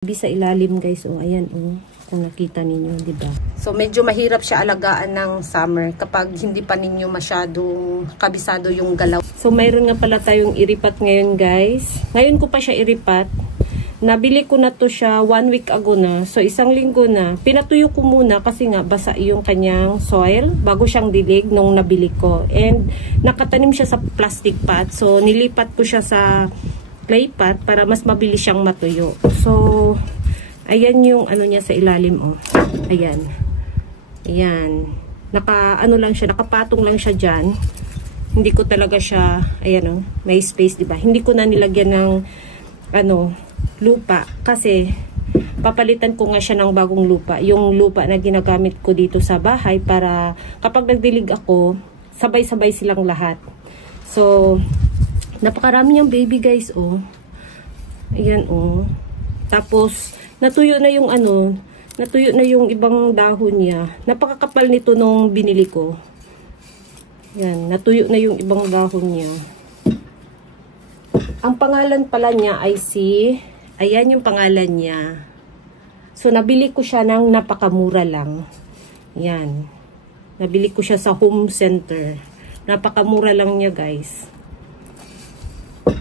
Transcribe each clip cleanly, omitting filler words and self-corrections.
Sa ilalim guys, oh ayan oh, kung nakita ninyo, di ba? So medyo mahirap siya alagaan ng summer kapag hindi pa ninyo masyadong kabisado yung galaw. So mayroon nga pala tayong iripat ngayon guys. Ngayon ko pa siya iripat. Nabili ko na to siya 1 week ago na. So isang linggo na. Pinatuyo ko muna kasi nga basa yung kanyang soil bago siyang dilig nung nabili ko. And nakatanim siya sa plastic pot. So nilipat ko siya sa clay pot para mas mabilis siyang matuyo. So, ayan yung ano niya sa ilalim, oh. Ayan. Ayan. Ano lang siya, nakapatong lang siya dyan. Hindi ko talaga siya, ayan oh, may space, diba? Hindi ko na nilagyan ng, lupa. Kasi, papalitan ko nga siya ng bagong lupa. Yung lupa na ginagamit ko dito sa bahay para kapag nagdilig ako, sabay-sabay silang lahat. So, napakarami niyang baby guys, oh. Ayan, oh. Tapos, natuyo na yung natuyo na yung ibang dahon niya. Napakakapal nito nung binili ko. Ayan, natuyo na yung ibang dahon niya. Ang pangalan pala niya ay ayan yung pangalan niya. So, nabili ko siya ng napakamura lang. Ayan. Nabili ko siya sa home center. Napakamura lang niya guys.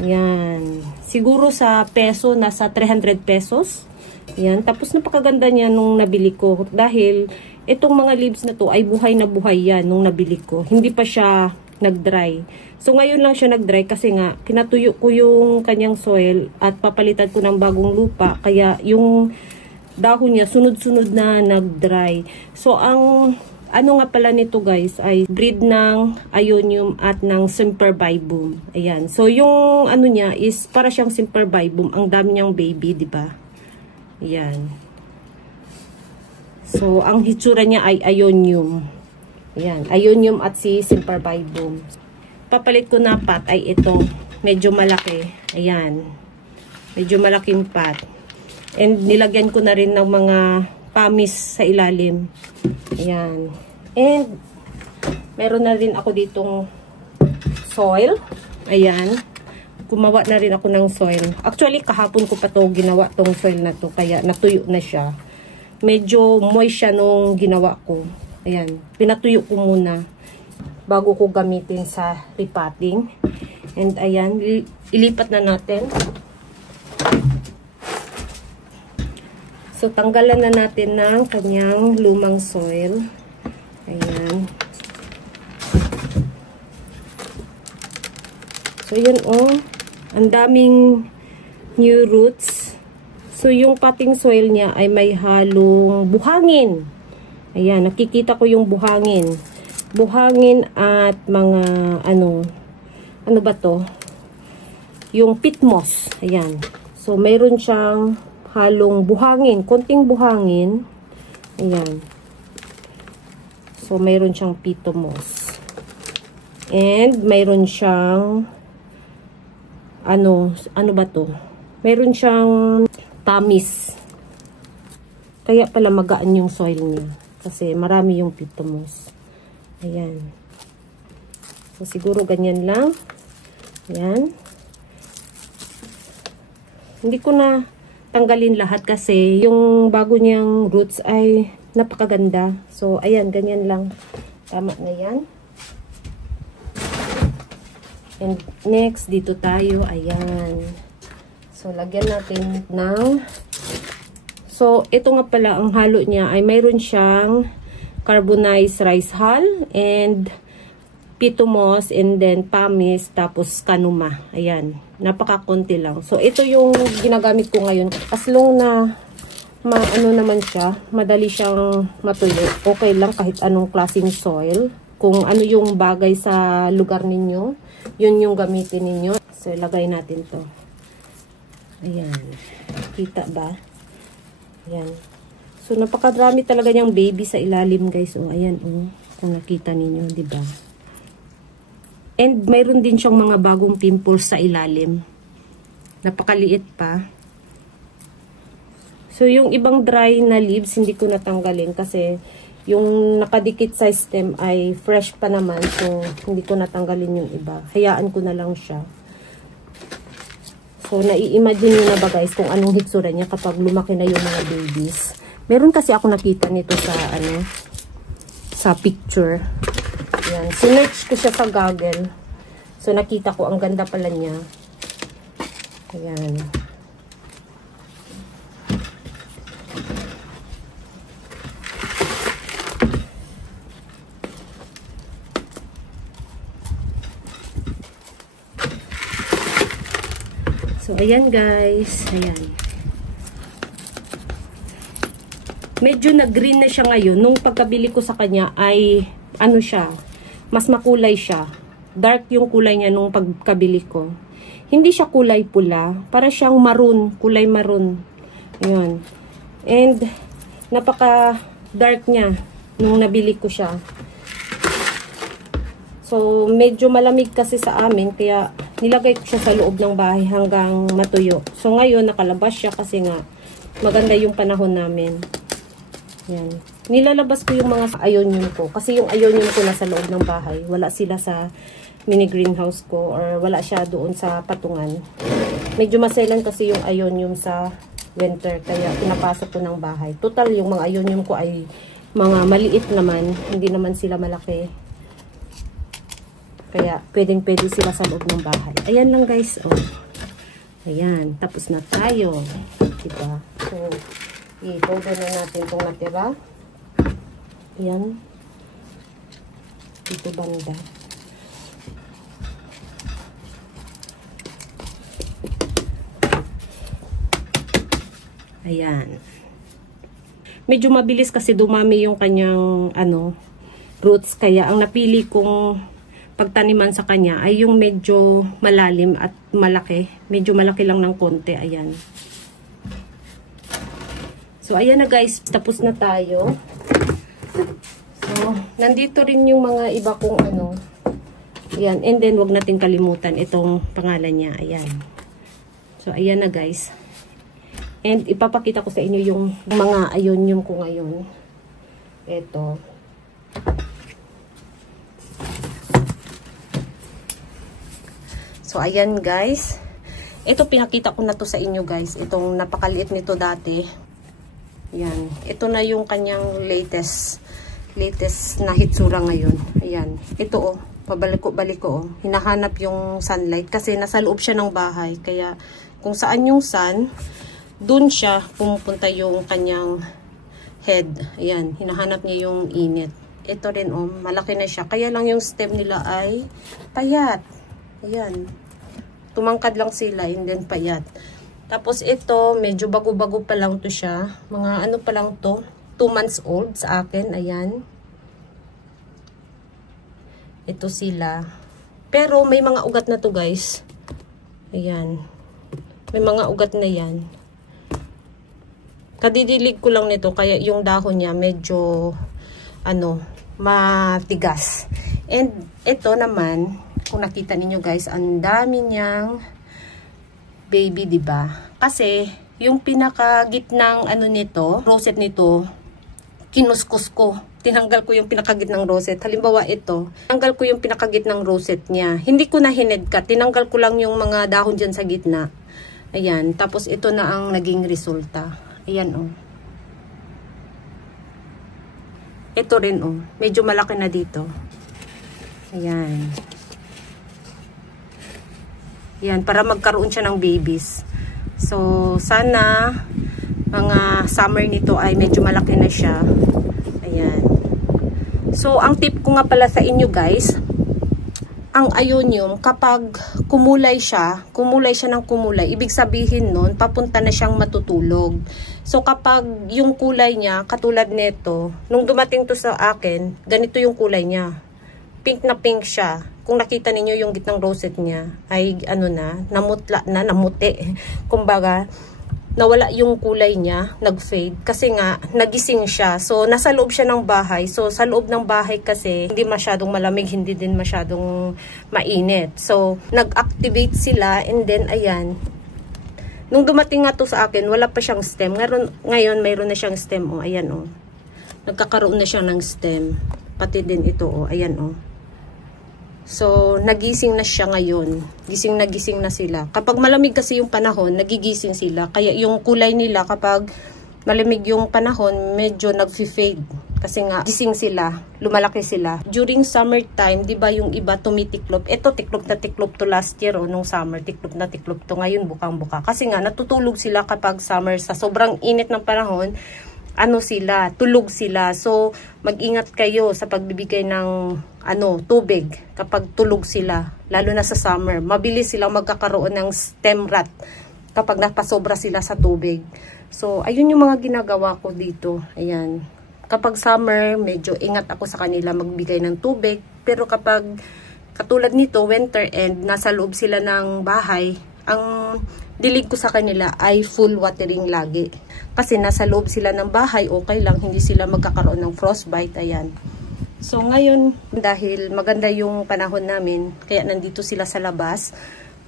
Yan. Siguro sa peso, nasa 300 pesos. Yan. Tapos napakaganda niya nung nabili ko. Dahil itong mga leaves na to ay buhay na buhay yan nung nabili ko. Hindi pa siya nag-dry. So ngayon lang siya nag-dry kasi nga kinatuyo ko yung kanyang soil at papalitan ko ng bagong lupa. Kaya yung dahon niya sunod-sunod na nag-dry. So ang ano nga pala nito guys ay breed ng Ionium at ng Sempervivum. Ayan. So yung ano niya is para siyang Sempervivum. Ang dami niyang baby, di ba? Ayan. So ang hitsura niya ay Ionium. Ayan. Ionium at si Sempervivum. Papalit ko na pot ay ito. Medyo malaki. Ayan. Medyo malaking pot. And nilagyan ko na rin ng mga pamis sa ilalim. Ayan. And, meron na rin ako ditong soil. Ayan. Gumawa na rin ako ng soil. Actually, kahapon ko pa to ginawa tong soil na to. Kaya, natuyo na siya. Medyo moist siya nung ginawa ko. Ayan. Pinatuyo ko muna bago ko gamitin sa repotting. And, ayan. Ilipat na natin. So, tanggalan na natin ng kanyang lumang soil. Ayan. So, yan oh. Ang daming new roots. So, yung potting soil niya ay may halong buhangin. Ayan, nakikita ko yung buhangin. Buhangin at mga, ano ba to? Yung peat moss. Ayan. So, mayroon siyang halong buhangin, konting buhangin. Ayan. So, mayroon siyang peat moss. And, mayroon siyang ano ba to? Mayroon siyang tamis. Kaya pala magaan yung soil niya. Kasi marami yung peat moss. Ayan. So, siguro ganyan lang. Ayan. Hindi ko na tanggalin lahat kasi yung bago niyang roots ay napakaganda. So, ayan, ganyan lang. Tama na yan. And next, dito tayo. Ayan. So, lagyan natin ng... So, ito nga pala, ang halo niya ay mayroon siyang carbonized rice hull and peat moss and then pamis tapos kanuma. Ayan. Napakakunti lang. So, ito yung ginagamit ko ngayon. As long na naman siya, madali siyang matuyo. Okay lang kahit anong klaseng soil. Kung ano yung bagay sa lugar ninyo, yun yung gamitin ninyo. So, ilagay natin to. Ayan. Kita ba? Ayan. So, napakadami talaga niyang baby sa ilalim, guys. O, ayan, o. Kung nakita ninyo, di ba? And, mayroon din siyang mga bagong pimples sa ilalim. Napakaliit pa. So, yung ibang dry na leaves, hindi ko natanggalin kasi yung nakadikit sa stem ay fresh pa naman. So, hindi ko natanggalin yung iba. Hayaan ko na lang siya. So, So, nai-imagine nyo na ba guys kung anong hitsura niya kapag lumaki na yung mga babies. Meron kasi ako nakita nito sa, sa picture. Yan. Sinerch ko siya sa Google. So, nakita ko, ang ganda pala niya. Ayan. So, ayan guys. Ayan. Medyo nag-green na siya ngayon. Nung pagkabili ko sa kanya ay, ano siya, mas makulay siya. Dark yung kulay niya nung pagkabili ko. Hindi siya kulay pula. Para siyang maroon. Kulay maroon. Ayan. And, napaka-dark niya nung nabili ko siya. So, medyo malamig kasi sa amin. Kaya, nilagay ko siya sa loob ng bahay hanggang matuyo. So, ngayon, nakalabas siya kasi nga, maganda yung panahon namin. Yan. Nilalabas ko yung mga ionium ko. Kasi yung ionium ko nasa loob ng bahay. Wala sila sa mini greenhouse ko or wala siya doon sa patungan. Medyo maselan kasi yung ionium sa winter. Kaya, pinapasok ko ng bahay. Total, yung mga ionium ko ay mga maliit naman. Hindi naman sila malaki. Kaya, pwedeng-pwede sila sa loob ng bahay. Ayan lang guys. Oh. Ayan. Tapos na tayo. Diba? So, i-hold na natin itong natira. Ayan. Dito banda. Ayan. Medyo mabilis kasi dumami yung kanyang, roots. Kaya, ang napili kong pagtaniman sa kanya ay yung medyo malalim at malaki. Medyo malaki lang ng konti. Ayan. So, ayan na guys. Tapos na tayo. So, nandito rin yung mga iba kong Ayan. And then, wag natin kalimutan itong pangalan niya. Ayan. So, ayan na guys. And, ipapakita ko sa inyo yung mga ionium ko ngayon. Ito. So, ayan guys. Ito, pinakita ko na to sa inyo guys. Itong napakaliit nito dati. Ayan. Ito na yung kanyang latest na hitsura ngayon. Ayan. Ito pabalik ko hinahanap yung sunlight. Kasi nasa loob siya ng bahay. Kaya, kung saan yung sun, dun siya pumupunta yung kanyang head. Ayan. Hinahanap niya yung init. Ito rin malaki na siya. Kaya lang yung stem nila ay payat. Ayan. Tumangkad lang sila and then payat. Tapos ito, medyo bago-bago pa lang to siya. Mga pa lang to. 2 months old sa akin. Ayan. Ito sila. Pero may mga ugat na to guys. Ayan. May mga ugat na yan. Kadidilig ko lang nito. Kaya yung dahon niya medyo matigas. And ito naman, kung nakita ninyo guys, ang dami niyang baby, diba? Kasi, yung pinakagitnang nito, rosette nito, kinuskus ko. Tinanggal ko yung pinakagitnang rosette. Halimbawa ito, tinanggal ko yung pinakagitnang rosette niya. Hindi ko na hinedcut. Tinanggal ko lang yung mga dahon dyan sa gitna. Ayan. Tapos ito na ang naging resulta. Ayan Ito rin medyo malaki na dito. Ayan. Yan, para magkaroon siya ng babies. So, sana mga summer nito ay medyo malaki na siya. Ayan. So, ang tip ko nga pala sa inyo guys, ang ionium, kapag kumulay siya ng kumulay, ibig sabihin nun, papunta na siyang matutulog. So, kapag yung kulay niya, katulad nito, nung dumating to sa akin, ganito yung kulay niya. Pink na pink siya. Kung nakita ninyo yung gitnang rosette niya, ay namutla na, namuti. Kumbaga, nawala yung kulay niya, nag-fade. Kasi nga, nagising siya. So, nasa loob siya ng bahay. So, sa loob ng bahay kasi, hindi masyadong malamig, hindi din masyadong mainit. So, nag-activate sila, and then, ayan. Nung dumating nga to sa akin, wala pa siyang stem. Ngayon, mayroon na siyang stem, ayan, Nagkakaroon na siya ng stem. Pati din ito, ayan, So, nagising na siya ngayon. Gising na sila. Kapag malamig kasi yung panahon, nagigising sila. Kaya yung kulay nila kapag malamig yung panahon, medyo nag-fade. Kasi nga, gising sila, lumalaki sila. During summertime, di ba yung iba tumitiklop? Ito, tiklop na tiklop to last year, nung summer, tiklop na tiklop to. Ngayon, bukang-buka. Kasi nga, natutulog sila kapag summer. Sa sobrang init ng panahon, tulog sila. So, mag-ingat kayo sa pagbibigay ng tubig kapag tulog sila, lalo na sa summer. Mabilis silang magkakaroon ng stem rot kapag napasobra sila sa tubig. So, ayun yung mga ginagawa ko dito. Ayan. Kapag summer, medyo ingat ako sa kanila magbigay ng tubig. Pero kapag katulad nito, winter and nasa loob sila ng bahay, ang dilig ko sa kanila ay full watering lagi. Kasi nasa loob sila ng bahay, okay lang, hindi sila magkakaroon ng frostbite. Ayan. So ngayon, dahil maganda yung panahon namin, kaya nandito sila sa labas.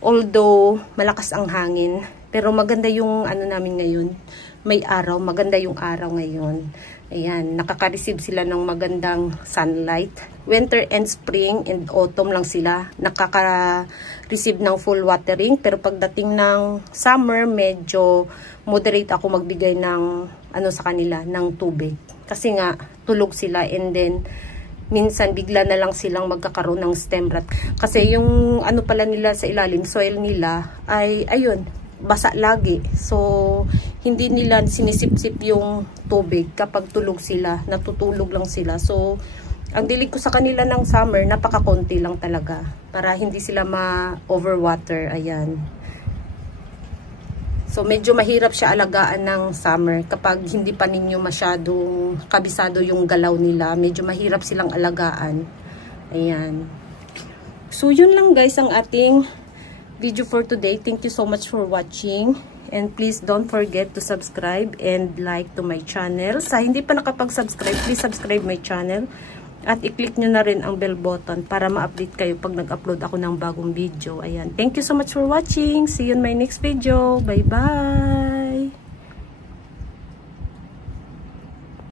Although malakas ang hangin, pero maganda yung namin ngayon. May araw, maganda yung araw ngayon. Ayan, nakaka-receive sila ng magandang sunlight. Winter and spring and autumn lang sila nakaka-receive ng full watering. Pero pagdating ng summer, medyo moderate ako magbigay ng sa kanila, ng tubig. Kasi nga, tulog sila and then minsan bigla na lang silang magkakaroon ng stem rot. Kasi yung pala nila sa ilalim, soil nila ay ayun, basa lagi. So, hindi nila sinisip-sip yung tubig kapag tulog sila. Natutulog lang sila. So, ang dilig ko sa kanila ng summer, napaka-konti lang talaga. Para hindi sila ma-overwater. Ayan. So, medyo mahirap siya alagaan ng summer. Kapag hindi pa ninyo masyadong kabisado yung galaw nila, medyo mahirap silang alagaan. Ayan. So, yun lang guys ang ating video for today. Thank you so much for watching. And please don't forget to subscribe and like to my channel. Sa hindi pa nakapag-subscribe, please subscribe my channel. At i-click nyo na rin ang bell button para ma-update kayo pag nag-upload ako ng bagong video. Ayan. Thank you so much for watching. See you in my next video. Bye-bye!